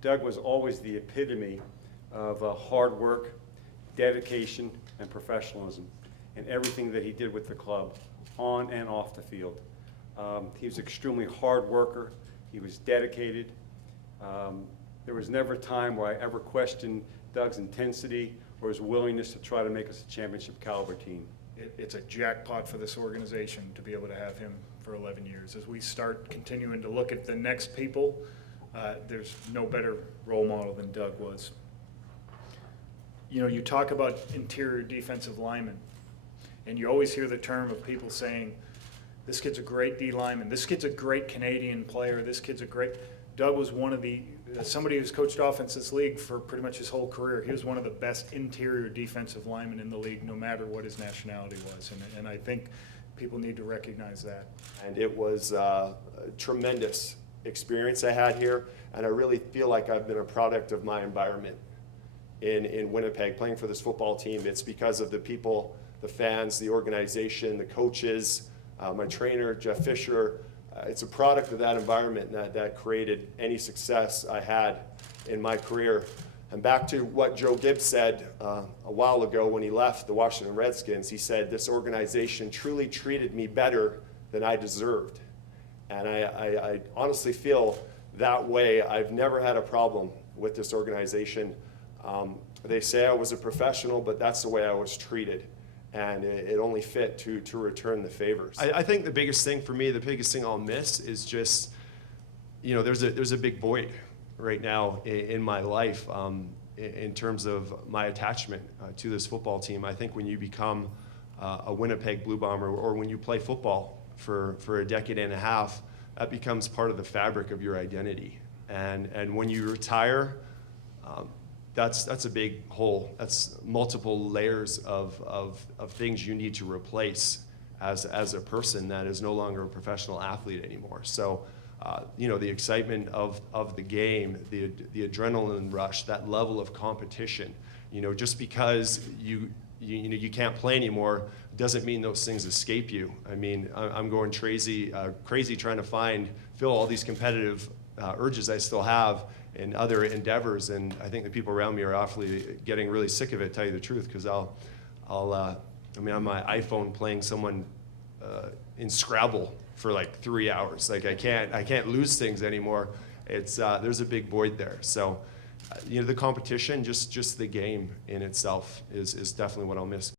Doug was always the epitome of hard work, dedication, and professionalism in everything that he did with the club, on and off the field. He was an extremely hard worker. He was dedicated. There was never a time where I ever questioned Doug's intensity or his willingness to try to make us a championship caliber team. It's a jackpot for this organization to be able to have him for 11 years. As we start continuing to look at the next people, there's no better role model than Doug was. You know, you talk about interior defensive linemen, and you always hear the term of people saying, this kid's a great D lineman, this kid's a great Canadian player, this kid's a great... Doug was one of the, somebody who's coached offense this league for pretty much his whole career. He was one of the best interior defensive linemen in the league, no matter what his nationality was. And I think people need to recognize that. And it was a tremendous experience I had here, and I really feel like I've been a product of my environment in Winnipeg, playing for this football team. It's because of the people, the fans, the organization, the coaches, my trainer, Jeff Fisher. It's a product of that environment that created any success I had in my career. And back to what Joe Gibbs said a while ago when he left the Washington Redskins, he said, this organization truly treated me better than I deserved. And I honestly feel that way. I've never had a problem with this organization. They say I was a professional, but that's the way I was treated. And it only fit to return the favors. I think the biggest thing for me, the biggest thing I'll miss is just, you know, there's a big void right now in my life in terms of my attachment to this football team. I think when you become a Winnipeg Blue Bomber, or when you play football for a decade and a half, that becomes part of the fabric of your identity. And when you retire, that's a big hole. That's multiple layers of things you need to replace as a person that is no longer a professional athlete anymore. So, you know, the excitement of the game, the adrenaline rush, that level of competition. You know, just because you can't play anymore doesn't mean those things escape you. I mean, I'm going crazy trying to fill all these competitive urges I still have in other endeavors, and I think the people around me are awfully getting really sick of it, to tell you the truth, because I mean, on my iPhone playing someone in Scrabble for like 3 hours. Like I can't lose things anymore. It's there's a big void there. So, you know, the competition, just the game in itself is definitely what I'll miss.